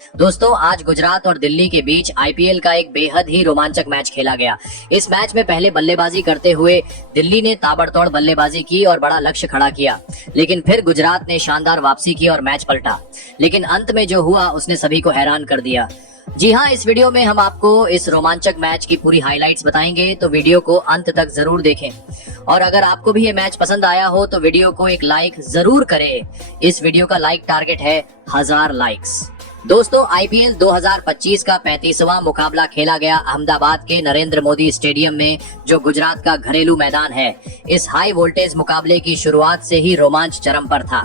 दोस्तों, आज गुजरात और दिल्ली के बीच आईपीएल का एक बेहद ही रोमांचक मैच खेला गया। इस मैच में पहले बल्लेबाजी करते हुए दिल्ली ने ताबड़तोड़ बल्लेबाजी की और बड़ा लक्ष्य खड़ा किया, लेकिन फिर गुजरात ने शानदार वापसी की और मैच पलटा। लेकिन अंत में जो हुआ उसने सभी को हैरान कर दिया। जी हाँ, इस वीडियो में हम आपको इस रोमांचक मैच की पूरी हाइलाइट्स बताएंगे, तो वीडियो को अंत तक जरूर देखें। और अगर आपको भी ये मैच पसंद आया हो तो वीडियो को एक लाइक जरूर करें। इस वीडियो का लाइक टारगेट है 1000 लाइक्स। दोस्तों, आईपीएल 2025 का 35वां मुकाबला खेला गया अहमदाबाद के नरेंद्र मोदी स्टेडियम में, जो गुजरात का घरेलू मैदान है। इस हाई वोल्टेज मुकाबले की शुरुआत से ही रोमांच चरम पर था।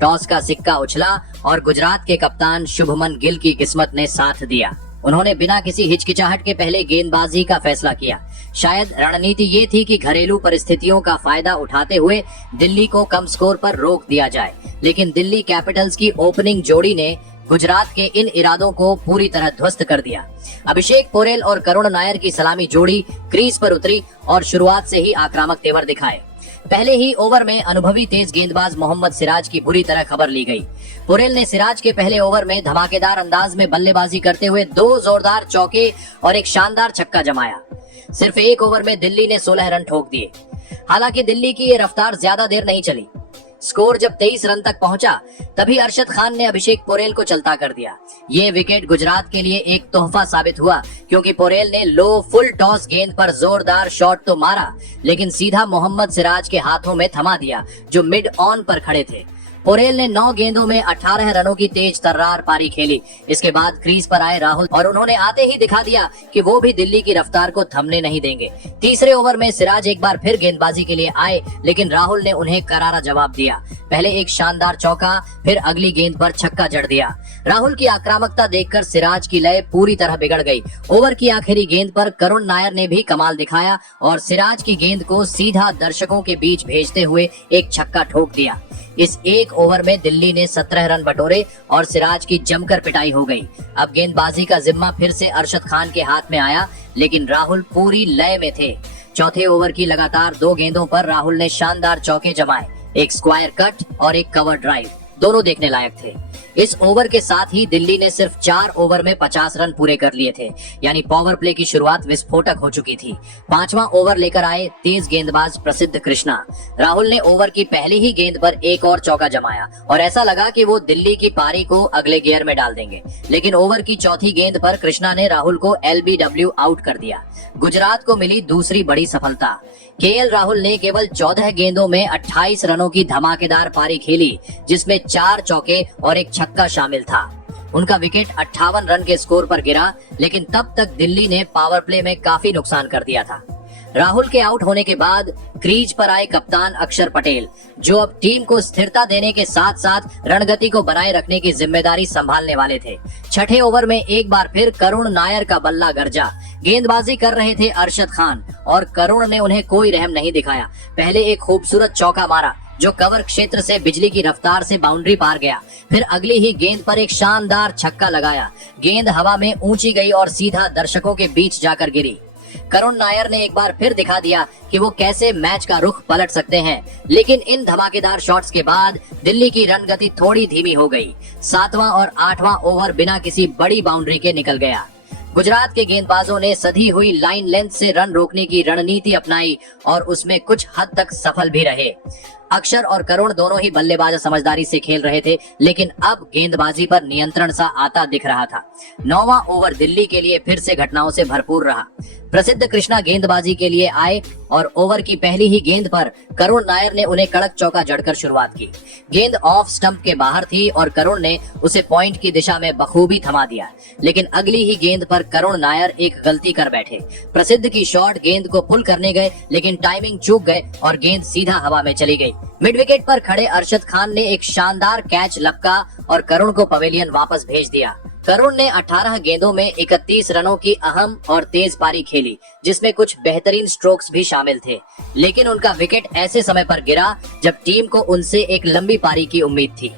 टॉस का सिक्का उछला और गुजरात के कप्तान शुभमन गिल की किस्मत ने साथ दिया। उन्होंने बिना किसी हिचकिचाहट के पहले गेंदबाजी का फैसला किया। शायद रणनीति ये थी कि घरेलू परिस्थितियों का फायदा उठाते हुए दिल्ली को कम स्कोर पर रोक दिया जाए, लेकिन दिल्ली कैपिटल्स की ओपनिंग जोड़ी ने गुजरात के इन इरादों को पूरी तरह ध्वस्त कर दिया। अभिषेक पोरेल और करुण नायर की सलामी जोड़ी क्रीज पर उतरी और शुरुआत से ही आक्रामक तेवर दिखाए। पहले ही ओवर में अनुभवी तेज गेंदबाज मोहम्मद सिराज की बुरी तरह खबर ली गई। पोरेल ने सिराज के पहले ओवर में धमाकेदार अंदाज में बल्लेबाजी करते हुए 2 जोरदार चौके और एक शानदार छक्का जमाया। सिर्फ एक ओवर में दिल्ली ने 16 रन ठोक दिए। हालांकि दिल्ली की ये रफ्तार ज्यादा देर नहीं चली। स्कोर जब 23 रन तक पहुंचा, तभी अरशद खान ने अभिषेक पोरेल को चलता कर दिया। ये विकेट गुजरात के लिए एक तोहफा साबित हुआ, क्योंकि पोरेल ने लो फुल टॉस गेंद पर जोरदार शॉट तो मारा, लेकिन सीधा मोहम्मद सिराज के हाथों में थमा दिया, जो मिड ऑन पर खड़े थे। पोरेल ने 9 गेंदों में 18 रनों की तेज तर्रार पारी खेली। इसके बाद क्रीज पर आए राहुल और उन्होंने आते ही दिखा दिया कि वो भी दिल्ली की रफ्तार को थमने नहीं देंगे। तीसरे ओवर में सिराज एक बार फिर गेंदबाजी के लिए आए, लेकिन राहुल ने उन्हें करारा जवाब दिया। पहले एक शानदार चौका, फिर अगली गेंद पर छक्का जड़ दिया। राहुल की आक्रामकता देखकर सिराज की लय पूरी तरह बिगड़ गई। ओवर की आखिरी गेंद पर करुण नायर ने भी कमाल दिखाया और सिराज की गेंद को सीधा दर्शकों के बीच भेजते हुए एक छक्का ठोक दिया। इस एक ओवर में दिल्ली ने 17 रन बटोरे और सिराज की जमकर पिटाई हो गई। अब गेंदबाजी का जिम्मा फिर से अरशद खान के हाथ में आया, लेकिन राहुल पूरी लय में थे। चौथे ओवर की लगातार 2 गेंदों पर राहुल ने शानदार चौके जमाए, एक स्क्वायर कट और एक कवर ड्राइव, दोनों देखने लायक थे। इस ओवर के साथ ही दिल्ली ने सिर्फ 4 ओवर में 50 रन पूरे कर लिए थे, यानी पावर प्ले की शुरुआत विस्फोटक हो चुकी थी। 5वां ओवर लेकर आए तेज गेंदबाज प्रसिद्ध कृष्णा। राहुल ने ओवर की पहली ही गेंद पर एक और चौका जमाया और ऐसा लगा कि वो दिल्ली की पारी को अगले गियर में डाल देंगे, लेकिन ओवर की चौथी गेंद पर कृष्णा ने राहुल को एलबीडब्ल्यू आउट कर दिया। गुजरात को मिली दूसरी बड़ी सफलता। केएल राहुल ने केवल 14 गेंदों में 28 रनों की धमाकेदार पारी खेली, जिसमें 4 चौके और एक छक्का शामिल था। उनका विकेट 58 रन के स्कोर पर गिरा, लेकिन तब तक दिल्ली ने पावर प्ले में काफी नुकसान कर दिया था। राहुल के आउट होने के बाद क्रीज पर आए कप्तान अक्षर पटेल, जो अब टीम को स्थिरता देने के साथ साथ रणगति को बनाए रखने की जिम्मेदारी संभालने वाले थे। छठे ओवर में एक बार फिर करुण नायर का बल्ला गरजा। गेंदबाजी कर रहे थे अरशद खान और करुण ने उन्हें कोई रहम नहीं दिखाया। पहले एक खूबसूरत चौका मारा, जो कवर क्षेत्र से बिजली की रफ्तार से बाउंड्री पार गया। फिर अगली ही गेंद पर एक शानदार छक्का लगाया। गेंद हवा में ऊंची गई और सीधा दर्शकों के बीच जाकर गिरी। करुण नायर ने एक बार फिर दिखा दिया कि वो कैसे मैच का रुख पलट सकते हैं, लेकिन इन धमाकेदार शॉट्स के बाद दिल्ली की रन गति थोड़ी धीमी हो गई। 7वां और 8वां ओवर बिना किसी बड़ी बाउंड्री के निकल गया। गुजरात के गेंदबाजों ने सधी हुई लाइन लेंथ से रन रोकने की रणनीति अपनाई और उसमें कुछ हद तक सफल भी रहे। अक्षर और करुण दोनों ही बल्लेबाज समझदारी से खेल रहे थे, लेकिन अब गेंदबाजी पर नियंत्रण सा आता दिख रहा था। 9वां ओवर दिल्ली के लिए फिर से घटनाओं से भरपूर रहा। प्रसिद्ध कृष्णा गेंदबाजी के लिए आए और ओवर की पहली ही गेंद पर करुण नायर ने उन्हें कड़क चौका जड़कर शुरुआत की। गेंद ऑफ स्टंप के बाहर थी और करुण ने उसे पॉइंट की दिशा में बखूबी थमा दिया, लेकिन अगली ही गेंद पर करुण नायर एक गलती कर बैठे। प्रसिद्ध की शॉट गेंद को पुल करने गए, लेकिन टाइमिंग चूक गए और गेंद सीधा हवा में चली गई। मिड विकेट पर खड़े अरशद खान ने एक शानदार कैच लपका और करुण को पवेलियन वापस भेज दिया। करुण ने 18 गेंदों में 31 रनों की अहम और तेज पारी खेली, जिसमें कुछ बेहतरीन स्ट्रोक्स भी शामिल थे, लेकिन उनका विकेट ऐसे समय पर गिरा जब टीम को उनसे एक लंबी पारी की उम्मीद थी।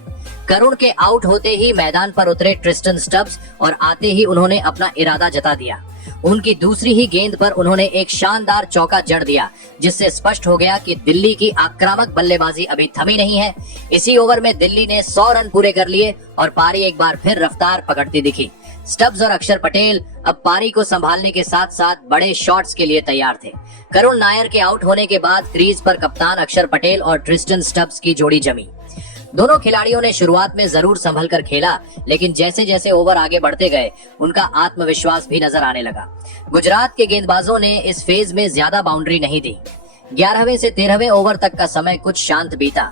करुण के आउट होते ही मैदान पर उतरे ट्रिस्टन स्टब्स और आते ही उन्होंने अपना इरादा जता दिया। उनकी दूसरी ही गेंद पर उन्होंने एक शानदार चौका जड़ दिया, जिससे स्पष्ट हो गया कि दिल्ली की आक्रामक बल्लेबाजी अभी थमी नहीं है। इसी ओवर में दिल्ली ने 100 रन पूरे कर लिए और पारी एक बार फिर रफ्तार पकड़ती दिखी। स्टब्स और अक्षर पटेल अब पारी को संभालने के साथ साथ बड़े शॉट्स के लिए तैयार थे। करुण नायर के आउट होने के बाद क्रीज पर कप्तान अक्षर पटेल और ट्रिस्टन स्टब्स की जोड़ी जमी। दोनों खिलाड़ियों ने शुरुआत में जरूर संभल कर खेला, लेकिन जैसे जैसे ओवर आगे बढ़ते गए उनका आत्मविश्वास भी नजर आने लगा। गुजरात के गेंदबाजों ने इस फेज में ज्यादा बाउंड्री नहीं दी। 11वें से 13वें ओवर तक का समय कुछ शांत बीता।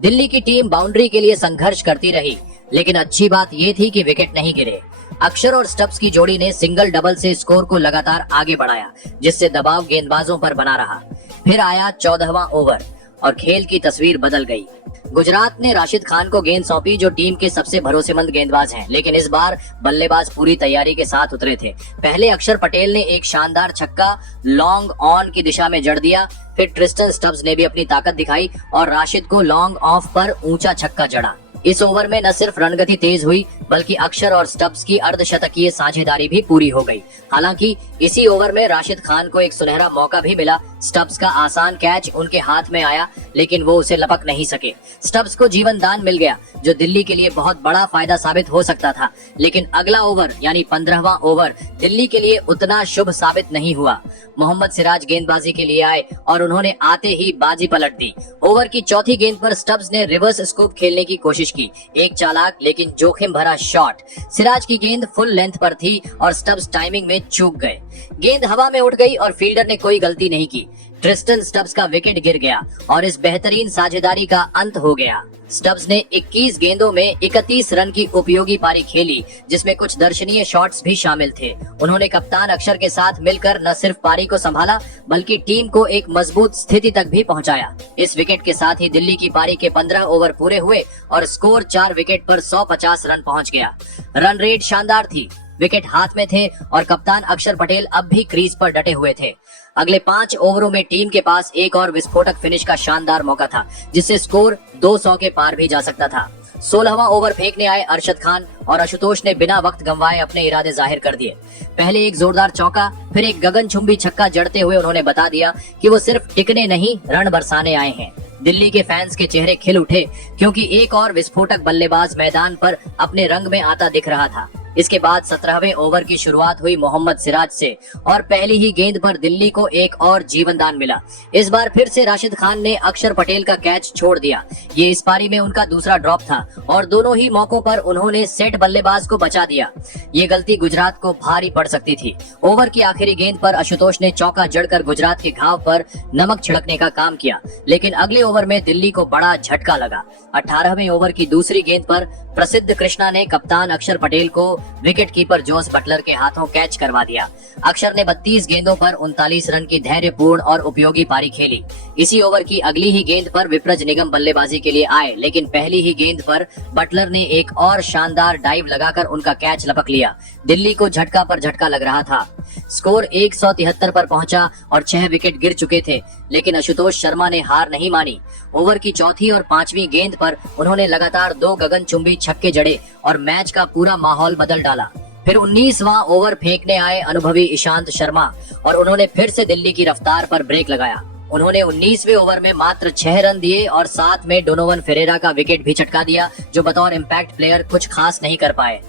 दिल्ली की टीम बाउंड्री के लिए संघर्ष करती रही, लेकिन अच्छी बात यह थी कि विकेट नहीं गिरे। अक्षर और स्टब्स की जोड़ी ने सिंगल डबल से स्कोर को लगातार आगे बढ़ाया, जिससे दबाव गेंदबाजों पर बना रहा। फिर आया 14वां ओवर और खेल की तस्वीर बदल गई। गुजरात ने राशिद खान को गेंद सौंपी, जो टीम के सबसे भरोसेमंद गेंदबाज हैं, लेकिन इस बार बल्लेबाज पूरी तैयारी के साथ उतरे थे। पहले अक्षर पटेल ने एक शानदार छक्का लॉन्ग ऑन की दिशा में जड़ दिया, फिर ट्रिस्टन स्टब्स ने भी अपनी ताकत दिखाई और राशिद को लॉन्ग ऑफ पर ऊंचा छक्का जड़ा। इस ओवर में न सिर्फ रनगति तेज हुई, बल्कि अक्षर और स्टब्स की अर्धशतकीय साझेदारी भी पूरी हो गई। हालांकि इसी ओवर में राशिद खान को एक सुनहरा मौका भी मिला। स्टब्स का आसान कैच उनके हाथ में आया, लेकिन वो उसे लपक नहीं सके। स्टब्स को जीवन दान मिल गया, जो दिल्ली के लिए बहुत बड़ा फायदा साबित हो सकता था। लेकिन अगला ओवर यानी 15वां ओवर दिल्ली के लिए उतना शुभ साबित नहीं हुआ। मोहम्मद सिराज गेंदबाजी के लिए आए और उन्होंने आते ही बाजी पलट दी। ओवर की चौथी गेंद पर स्टब्स ने रिवर्स स्कूप खेलने की कोशिश की, एक चालाक लेकिन जोखिम भरा शॉट। सिराज की गेंद फुल लेंथ पर थी और स्टब्स टाइमिंग में चूक गए। गेंद हवा में उठ गई और फील्डर ने कोई गलती नहीं की। ट्रिस्टन स्टब्स का विकेट गिर गया और इस बेहतरीन साझेदारी का अंत हो गया। स्टब्स ने 21 गेंदों में 31 रन की उपयोगी पारी खेली, जिसमें कुछ दर्शनीय शॉट्स भी शामिल थे। उन्होंने कप्तान अक्षर के साथ मिलकर न सिर्फ पारी को संभाला, बल्कि टीम को एक मजबूत स्थिति तक भी पहुंचाया। इस विकेट के साथ ही दिल्ली की पारी के 15 ओवर पूरे हुए और स्कोर 4 विकेट पर 150 रन पहुंच गया। रन रेट शानदार थी, विकेट हाथ में थे और कप्तान अक्षर पटेल अब भी क्रीज पर डटे हुए थे। अगले 5 ओवरों में टीम के पास एक और विस्फोटक फिनिश का शानदार मौका था, जिससे स्कोर 200 के पार भी जा सकता था। 16वां ओवर फेंकने आए अरशद खान और आशुतोष ने बिना वक्त गंवाए अपने इरादे जाहिर कर दिए। पहले एक जोरदार चौका, फिर एक गगनचुंबी छक्का जड़ते हुए उन्होंने बता दिया कि वो सिर्फ टिकने नहीं, रन बरसाने आए हैं। दिल्ली के फैंस के चेहरे खिल उठे, क्योंकि एक और विस्फोटक बल्लेबाज मैदान पर अपने रंग में आता दिख रहा था। इसके बाद 17वें ओवर की शुरुआत हुई मोहम्मद सिराज से और पहली ही गेंद पर दिल्ली को एक और जीवनदान मिला। इस बार फिर से राशिद खान ने अक्षर पटेल का कैच छोड़ दिया। ये इस पारी में उनका दूसरा ड्रॉप था और दोनों ही मौकों पर उन्होंने सेट बल्लेबाज को बचा दिया। ये गलती गुजरात को भारी पड़ सकती थी। ओवर की आखिरी गेंद पर आशुतोष ने चौका जड़कर गुजरात के घाव पर नमक छिड़कने का काम किया, लेकिन अगले ओवर में दिल्ली को बड़ा झटका लगा। 18वें ओवर की दूसरी गेंद पर प्रसिद्ध कृष्णा ने कप्तान अक्षर पटेल को विकेट कीपर जोस बटलर के हाथों कैच करवा दिया। अक्षर ने 32 गेंदों पर 39 रन की धैर्यपूर्ण और उपयोगी पारी खेली। इसी ओवर की अगली ही गेंद पर विप्रज निगम बल्लेबाजी के लिए आए, लेकिन पहली ही गेंद पर बटलर ने एक और शानदार डाइव लगाकर उनका कैच लपक लिया। दिल्ली को झटका पर झटका लग रहा था। स्कोर 173 पर पहुंचा और 6 विकेट गिर चुके थे, लेकिन आशुतोष शर्मा ने हार नहीं मानी। ओवर की चौथी और 5वीं गेंद पर उन्होंने लगातार 2 गगनचुंबी छक्के जड़े और मैच का पूरा माहौल बदल डाला। फिर 19वां ओवर फेंकने आए अनुभवी ईशांत शर्मा और उन्होंने फिर से दिल्ली की रफ्तार पर ब्रेक लगाया। उन्होंने 19वें ओवर में मात्र 6 रन दिए और साथ में डोनोवन फेरेरा का विकेट भी चटका दिया, जो बतौर इम्पैक्ट प्लेयर कुछ खास नहीं कर पाए।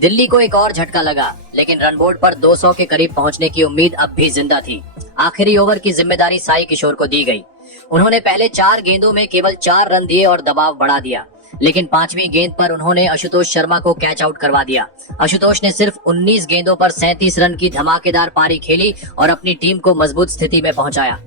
दिल्ली को एक और झटका लगा, लेकिन रन बोर्ड पर 200 के करीब पहुंचने की उम्मीद अब भी जिंदा थी। आखिरी ओवर की जिम्मेदारी साई किशोर को दी गई। उन्होंने पहले 4 गेंदों में केवल 4 रन दिए और दबाव बढ़ा दिया, लेकिन 5वीं गेंद पर उन्होंने आशुतोष शर्मा को कैच आउट करवा दिया। आशुतोष ने सिर्फ 19 गेंदों पर 37 रन की धमाकेदार पारी खेली और अपनी टीम को मजबूत स्थिति में पहुंचाया।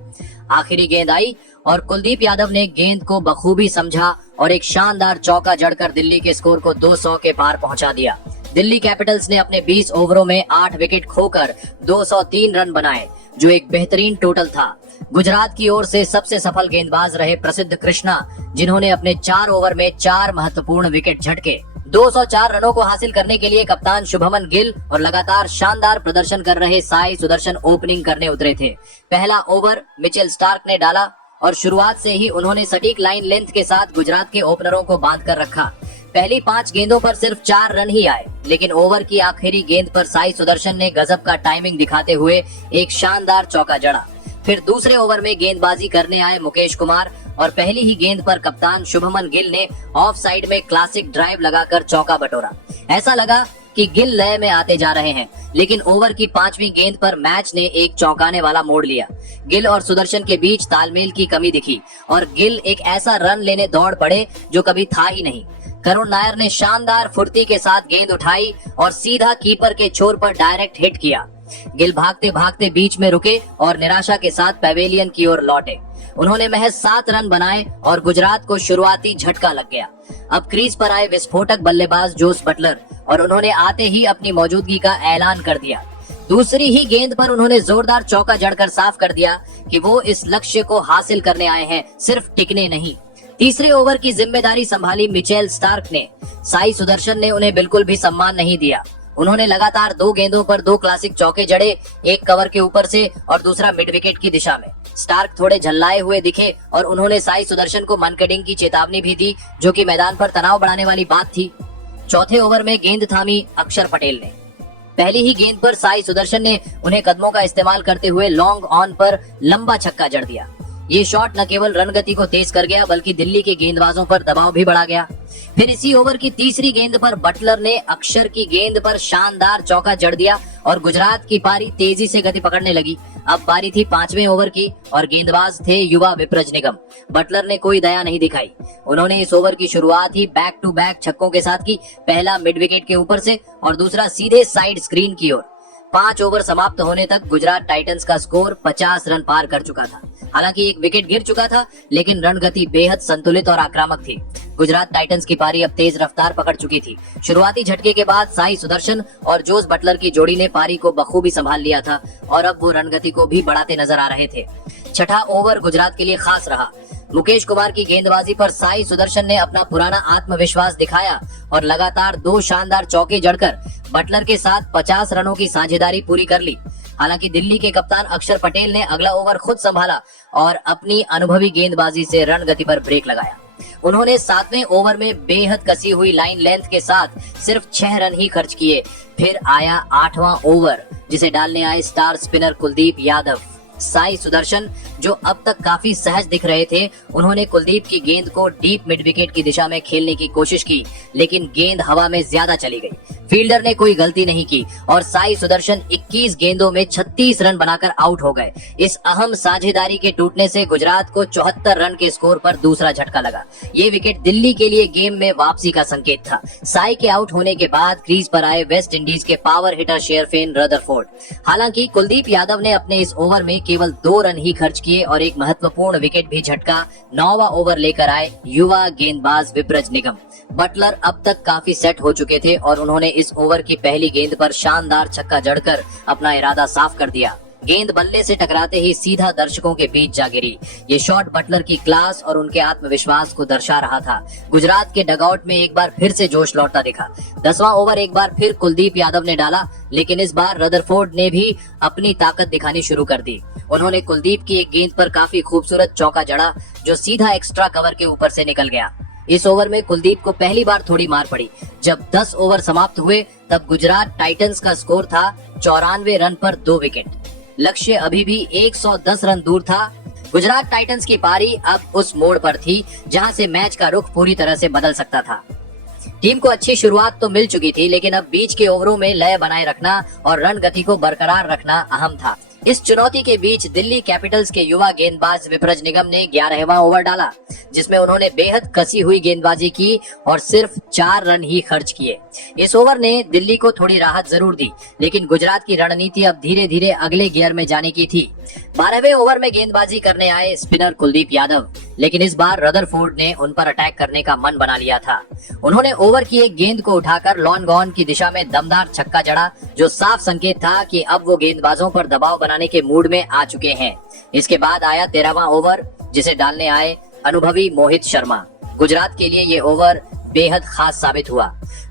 आखिरी गेंद आई और कुलदीप यादव ने गेंद को बखूबी समझा और एक शानदार चौका जड़कर दिल्ली के स्कोर को 200 के पार पहुंचा दिया। दिल्ली कैपिटल्स ने अपने 20 ओवरों में 8 विकेट खोकर 203 रन बनाए, जो एक बेहतरीन टोटल था। गुजरात की ओर से सबसे सफल गेंदबाज रहे प्रसिद्ध कृष्णा, जिन्होंने अपने 4 ओवर में 4 महत्वपूर्ण विकेट झटके। 204 रनों को हासिल करने के लिए कप्तान शुभमन गिल और लगातार शानदार प्रदर्शन कर रहे साई सुदर्शन ओपनिंग करने उतरे थे। पहला ओवर मिचेल स्टार्क ने डाला और शुरुआत से ही उन्होंने सटीक लाइन लेंथ के साथ गुजरात के ओपनरों को बांध कर रखा। पहली 5 गेंदों पर सिर्फ 4 रन ही आए, लेकिन ओवर की आखिरी गेंद पर साई सुदर्शन ने गजब का टाइमिंग दिखाते हुए एक शानदार चौका जड़ा। फिर दूसरे ओवर में गेंदबाजी करने आए मुकेश कुमार और पहली ही गेंद पर कप्तान शुभमन गिल ने ऑफ साइड में क्लासिक ड्राइव लगाकर चौका बटोरा। ऐसा लगा कि गिल लय में आते जा रहे हैं, लेकिन ओवर की 5वीं गेंद पर मैच ने एक चौंकाने वाला मोड़ लिया। गिल और सुदर्शन के बीच तालमेल की कमी दिखी और गिल एक ऐसा रन लेने दौड़ पड़े जो कभी था ही नहीं। करुण नायर ने शानदार फुर्ती के साथ गेंद उठाई और सीधा कीपर के छोर पर डायरेक्ट हिट किया। गिल भागते भागते बीच में रुके और निराशा के साथ पैवेलियन की ओर लौटे। उन्होंने महज 7 रन बनाए और गुजरात को शुरुआती झटका लग गया। अब क्रीज पर आए विस्फोटक बल्लेबाज जोस बटलर और उन्होंने आते ही अपनी मौजूदगी का ऐलान कर दिया। दूसरी ही गेंद पर उन्होंने जोरदार चौका जड़कर साफ कर दिया कि वो इस लक्ष्य को हासिल करने आए हैं, सिर्फ टिकने नहीं। तीसरे ओवर की जिम्मेदारी संभाली मिचेल स्टार्क ने। साई सुदर्शन ने उन्हें बिल्कुल भी सम्मान नहीं दिया। उन्होंने लगातार 2 गेंदों पर 2 क्लासिक चौके जड़े, एक कवर के ऊपर से और दूसरा मिड विकेट की दिशा में। स्टार्क थोड़े झल्लाए हुए दिखे और उन्होंने साई सुदर्शन को मनकडिंग की चेतावनी भी दी, जो कि मैदान पर तनाव बढ़ाने वाली बात थी। चौथे ओवर में गेंद थामी अक्षर पटेल ने। पहली ही गेंद पर साई सुदर्शन ने उन्हें कदमों का इस्तेमाल करते हुए लॉन्ग ऑन पर लंबा छक्का जड़ दिया। ये शॉट न केवल रन गति को तेज कर गया, बल्कि दिल्ली के गेंदबाजों पर दबाव भी बढ़ा गया। फिर इसी ओवर की तीसरी गेंद पर बटलर ने अक्षर की गेंद पर शानदार चौका जड़ दिया और गुजरात की पारी तेजी से गति पकड़ने लगी। अब बारी थी 5वें ओवर की और गेंदबाज थे युवा विप्रज निगम। बटलर ने कोई दया नहीं दिखाई। उन्होंने इस ओवर की शुरुआत ही बैक टू बैक छक्कों के साथ की, पहला मिड विकेट के ऊपर से और दूसरा सीधे साइड स्क्रीन की ओर। 5 ओवर समाप्त होने तक गुजरात टाइटंस का स्कोर 50 रन पार कर चुका था। हालांकि एक विकेट गिर चुका था, लेकिन रन गति बेहद संतुलित और आक्रामक थी। गुजरात टाइटंस की पारी अब तेज रफ्तार पकड़ चुकी थी। शुरुआती झटके के बाद साई सुदर्शन और जोस बटलर की जोड़ी ने पारी को बखूबी संभाल लिया था और अब वो रन गति को भी बढ़ाते नजर आ रहे थे। छठा ओवर गुजरात के लिए खास रहा। मुकेश कुमार की गेंदबाजी पर साई सुदर्शन ने अपना पुराना आत्मविश्वास दिखाया और लगातार 2 शानदार चौके जड़कर बटलर के साथ 50 रनों की साझेदारी पूरी कर ली। हालांकि दिल्ली के कप्तान अक्षर पटेल ने अगला ओवर खुद संभाला और अपनी अनुभवी गेंदबाजी से रन गति पर ब्रेक लगाया। उन्होंने 7वें ओवर में बेहद कसी हुई लाइन लेंथ के साथ सिर्फ 6 रन ही खर्च किए। फिर आया 8वां ओवर, जिसे डालने आए स्टार स्पिनर कुलदीप यादव। साई सुदर्शन, जो अब तक काफी सहज दिख रहे थे, उन्होंने कुलदीप की गेंद को डीप मिड विकेट की दिशा में खेलने की कोशिश की, लेकिन गेंद हवा में ज्यादा चली गई। फील्डर ने कोई गलती नहीं की और साई सुदर्शन 21 गेंदों में 36 रन बनाकर आउट हो गए। इस अहम साझेदारी के टूटने से गुजरात को 74 रन के स्कोर पर दूसरा झटका लगा। ये विकेट दिल्ली के लिए गेम में वापसी का संकेत था। साई के आउट होने के बाद क्रीज पर आए वेस्ट इंडीज के पावर हिटर शेरफेन रदरफोर्ड। हालांकि कुलदीप यादव ने अपने इस ओवर में केवल 2 रन ही खर्च किए और एक महत्वपूर्ण विकेट भी झटका। 9वां ओवर लेकर आए युवा गेंदबाज विप्रज निगम। बटलर अब तक काफी सेट हो चुके थे और उन्होंने इस ओवर की पहली गेंद पर शानदार छक्का जड़कर अपना इरादा साफ कर दिया। गेंद बल्ले से टकराते ही सीधा दर्शकों के बीच जा गिरी। ये शॉट बटलर की क्लास और उनके आत्मविश्वास को दर्शा रहा था। गुजरात के डगआउट में एक बार फिर से जोश लौटता दिखा। 10वां ओवर एक बार फिर कुलदीप यादव ने डाला, लेकिन इस बार रदरफोर्ड ने भी अपनी ताकत दिखानी शुरू कर दी। उन्होंने कुलदीप की एक गेंद पर काफी खूबसूरत चौका जड़ा, जो सीधा एक्स्ट्रा कवर के ऊपर से निकल गया। इस ओवर में कुलदीप को पहली बार थोड़ी मार पड़ी। जब 10 ओवर समाप्त हुए, तब गुजरात टाइटंस का स्कोर था 94 रन पर 2 विकेट। लक्ष्य अभी भी 110 रन दूर था। गुजरात टाइटंस की पारी अब उस मोड़ पर थी जहां से मैच का रुख पूरी तरह से बदल सकता था। टीम को अच्छी शुरुआत तो मिल चुकी थी, लेकिन अब बीच के ओवरों में लय बनाए रखना और रन गति को बरकरार रखना अहम था। इस चुनौती के बीच दिल्ली कैपिटल्स के युवा गेंदबाज विप्रज निगम ने 11वां ओवर डाला, जिसमें उन्होंने बेहद कसी हुई गेंदबाजी की और सिर्फ 4 रन ही खर्च किए। इस ओवर ने दिल्ली को थोड़ी राहत जरूर दी, लेकिन गुजरात की रणनीति अब धीरे धीरे अगले गियर में जाने की थी। 12वें ओवर में गेंदबाजी करने आए स्पिनर कुलदीप यादव, लेकिन इस बार रदरफोर्ड ने उन पर अटैक करने का मन बना लिया था। उन्होंने ओवर की एक गेंद को उठाकर लॉन्ग ऑन की दिशा में दमदार छक्का जड़ा, जो साफ संकेत था कि अब वो गेंदबाजों पर दबाव बनाने के मूड में आ चुके हैं। इसके बाद आया 13वां ओवर, जिसे डालने आए अनुभवी मोहित शर्मा। गुजरात के लिए ये ओवर बेहद खास साबित हुआ।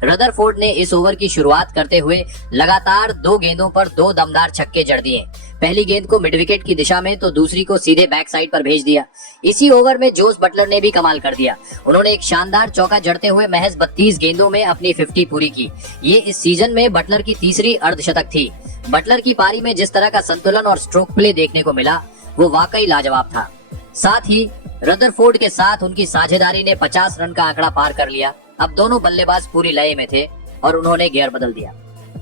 रदरफोर्ड ने इस ओवर की शुरुआत करते हुए लगातार 2 गेंदों पर 2 दमदार छक्के जड़ दिए। पहली गेंद को मिड विकेट की दिशा में तो दूसरी को सीधे बैक साइड पर भेज दिया। इसी ओवर में जोस बटलर ने भी कमाल कर दिया। उन्होंने एक शानदार चौका जड़ते हुए महज 32 गेंदों में अपनी 50 पूरी की। ये इस सीजन में बटलर की तीसरी अर्धशतक थी। बटलर की पारी में जिस तरह का संतुलन और स्ट्रोक प्ले देखने को मिला वो वाकई लाजवाब था। साथ ही रदरफोर्ड के साथ उनकी साझेदारी ने 50 रन का आंकड़ा पार कर लिया। अब दोनों बल्लेबाज पूरी लय में थे और उन्होंने गियर बदल दिया।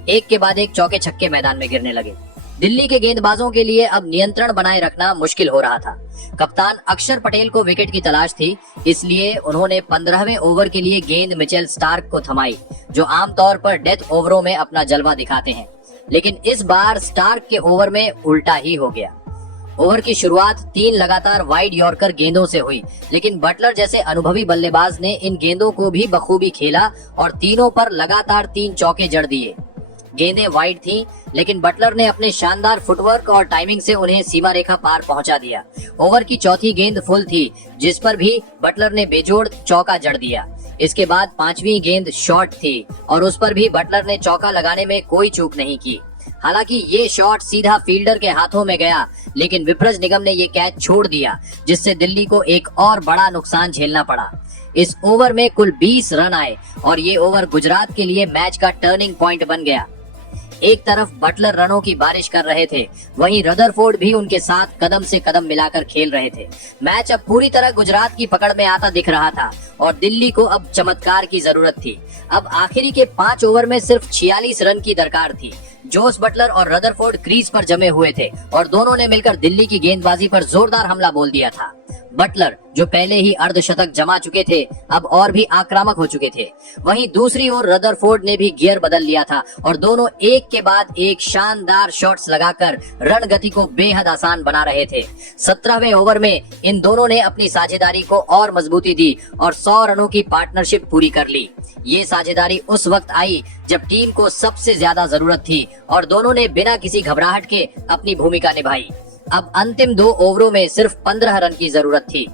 एक के बाद एक चौके छक्के मैदान में गिरने लगे। दिल्ली के गेंदबाजों के लिए अब नियंत्रण बनाए रखना मुश्किल हो रहा था। कप्तान अक्षर पटेल को विकेट की तलाश थी, इसलिए उन्होंने 15वें ओवर के लिए गेंद मिचेल स्टार्क को थमाई, जो आमतौर पर डेथ ओवरों में अपना जलवा दिखाते हैं। लेकिन इस बार स्टार्क के ओवर में उल्टा ही हो गया। ओवर की शुरुआत 3 लगातार वाइड यॉर्कर गेंदों से हुई, लेकिन बटलर जैसे अनुभवी बल्लेबाज ने इन गेंदों को भी बखूबी खेला और तीनों पर लगातार 3 चौके जड़ दिए। गेंदें वाइड थीं, लेकिन बटलर ने अपने शानदार फुटवर्क और टाइमिंग से उन्हें सीमा रेखा पार पहुंचा दिया। ओवर की चौथी गेंद फुल थी, जिस पर भी बटलर ने बेजोड़ चौका जड़ दिया। इसके बाद 5वीं गेंद शॉर्ट थी और उस पर भी बटलर ने चौका लगाने में कोई चूक नहीं की। हालांकि ये शॉट सीधा फील्डर के हाथों में गया, लेकिन विप्रेश निगम ने ये कैच छोड़ दिया, जिससे दिल्ली को एक और बड़ा नुकसान झेलना पड़ा। इस ओवर में कुल 20 रन आए और ये ओवर गुजरात के लिए मैच का टर्निंग पॉइंट बन गया। एक तरफ बटलर रनों की बारिश कर रहे थे, वहीं रदरफोर्ड भी उनके साथ कदम से कदम मिलाकर खेल रहे थे। मैच अब पूरी तरह गुजरात की पकड़ में आता दिख रहा था और दिल्ली को अब चमत्कार की जरूरत थी। अब आखिरी के 5 ओवर में सिर्फ 46 रन की दरकार थी। जोस बटलर और रदरफोर्ड क्रीज पर जमे हुए थे और दोनों ने मिलकर दिल्ली की गेंदबाजी पर जोरदार हमला बोल दिया था। बटलर, जो पहले ही अर्धशतक जमा चुके थे, अब और भी आक्रामक हो चुके थे। वहीं दूसरी ओर रदरफोर्ड ने भी गियर बदल लिया था और दोनों एक के बाद एक शानदार शॉट्स लगाकर रणगति को बेहद आसान बना रहे थे। 17वें ओवर में इन दोनों ने अपनी साझेदारी को और मजबूती दी और 100 रनों की पार्टनरशिप पूरी कर ली। ये साझेदारी उस वक्त आई जब टीम को सबसे ज्यादा जरूरत थी और दोनों ने बिना किसी घबराहट के अपनी भूमिका निभाई। अब अंतिम 2 ओवरों में सिर्फ 15 रन की जरूरत थी।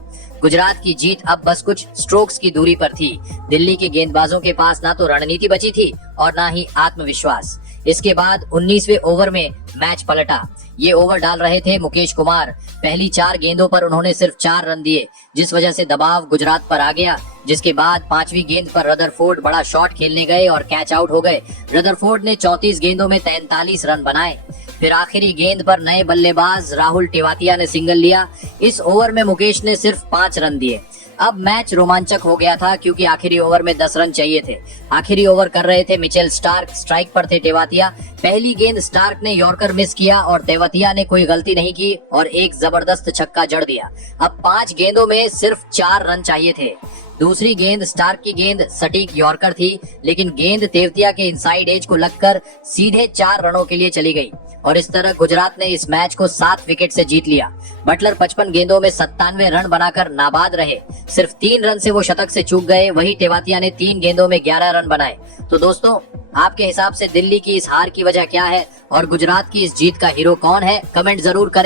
गुजरात की जीत अब बस कुछ स्ट्रोक्स की दूरी पर थी। दिल्ली के गेंदबाजों के पास ना तो रणनीति बची थी और ना ही आत्मविश्वास। इसके बाद 19वें ओवर में मैच पलटा। ये ओवर डाल रहे थे मुकेश कुमार। पहली 4 गेंदों पर उन्होंने सिर्फ 4 रन दिए, जिस वजह से दबाव गुजरात पर आ गया। जिसके बाद 5वीं गेंद पर रदरफोर्ड बड़ा शॉट खेलने गए और कैच आउट हो गए। रदरफोर्ड ने 34 गेंदों में 43 रन बनाए। फिर आखिरी गेंद पर नए बल्लेबाज राहुल टेवातिया ने सिंगल लिया। इस ओवर में मुकेश ने सिर्फ 5 रन दिए। अब मैच रोमांचक हो गया था, क्योंकि आखिरी ओवर में 10 रन चाहिए थे। आखिरी ओवर कर रहे थे मिचेल स्टार्क, स्ट्राइक पर थे तेवातिया। पहली गेंद स्टार्क ने यॉर्कर मिस किया और तेवातिया ने कोई गलती नहीं की और एक जबरदस्त छक्का जड़ दिया। अब 5 गेंदों में सिर्फ 4 रन चाहिए थे। दूसरी गेंद स्टार्क की गेंद सटीक यॉर्कर थी, लेकिन गेंद तेवतिया के इनसाइड एज को लगकर सीधे 4 रनों के लिए चली गई और इस तरह गुजरात ने इस मैच को 7 विकेट से जीत लिया। बटलर 55 गेंदों में 97 रन बनाकर नाबाद रहे। सिर्फ 3 रन से वो शतक से चूक गए। वही तेवातिया ने 3 गेंदों में 11 रन बनाए। तो दोस्तों, आपके हिसाब से दिल्ली की इस हार की वजह क्या है और गुजरात की इस जीत का हीरो कौन है? कमेंट जरूर करें।